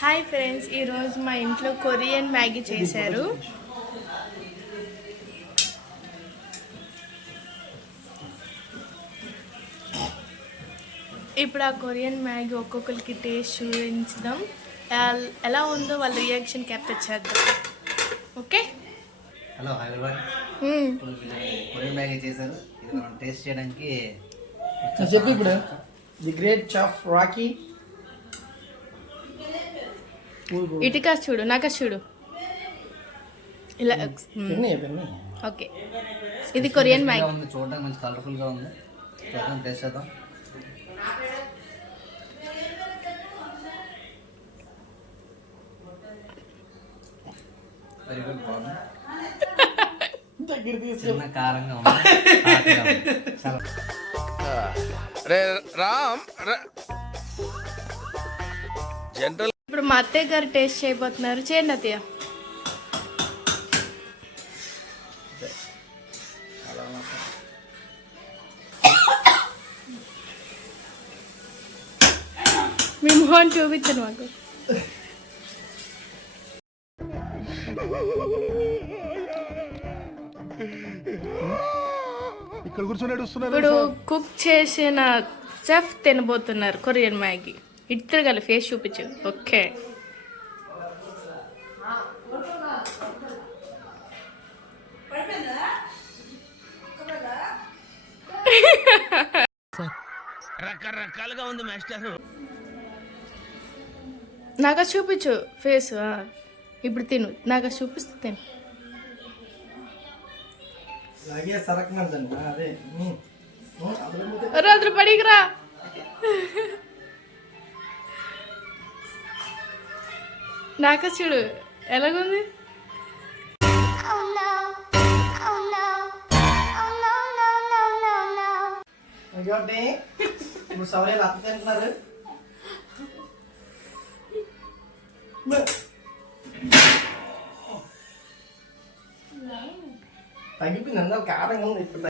Hi friends, ఈరోజు మా ఇంట్లో కొరియన్ మ్యాగీ చేశారు. ఇప్పుడు ఆ కొరియన్ మ్యాగీ ఒక్కొక్కరికి టేస్ట్ చూపించుదాం. ఎలా ఉందో వాళ్ళ రియాక్షన్ క్యాప్చర్ చేద్దాం. Okay, hello everyone. Korean Maggi చేశారు. ఇది మనం టేస్ట్ చేయడానికి చెప్పు. ఇప్పుడు ది గ్రేట్ చెఫ్ రాకీ ఇటుక చూడు, నాకు చూడు ఇలా. ఓకే, ఇది కొరియన్ మ్యాగీ. చూడడానికి మంచి కలర్ఫుల్గా ఉంది. చూద్దాం, టేస్ట్ చేద్దాం. వెరీ గుడ్, బాగుంది. చిన్న కారంగా ఉంది. ఇప్పుడు మా అత్తయ్య గారు టేస్ట్ చేయబోతున్నారు. చేయండి అత్తయ్య. మీ మొహం చూపించండి మాకు. ఇప్పుడు కుక్ చేసిన చెఫ్ తినబోతున్నారు కొరియన్ మ్యాగీ. ఇద్దరు గల ఫేస్ చూపించు. ఓకే, రకరకాలుగా ఉంది మాస్టర్. నాకు చూపించు ఫేస్. ఇప్పుడు తిను, నాకు చూపిస్తూ తిను. రాత్రి పడికిరా. నాకు చూడు ఎలాగుంది. ఇప్పుడు సవరేలు అత్త తింటున్నారు. తగ్గిపోయింది, అందరూ కారంగా ఉంది. ఇప్పుడు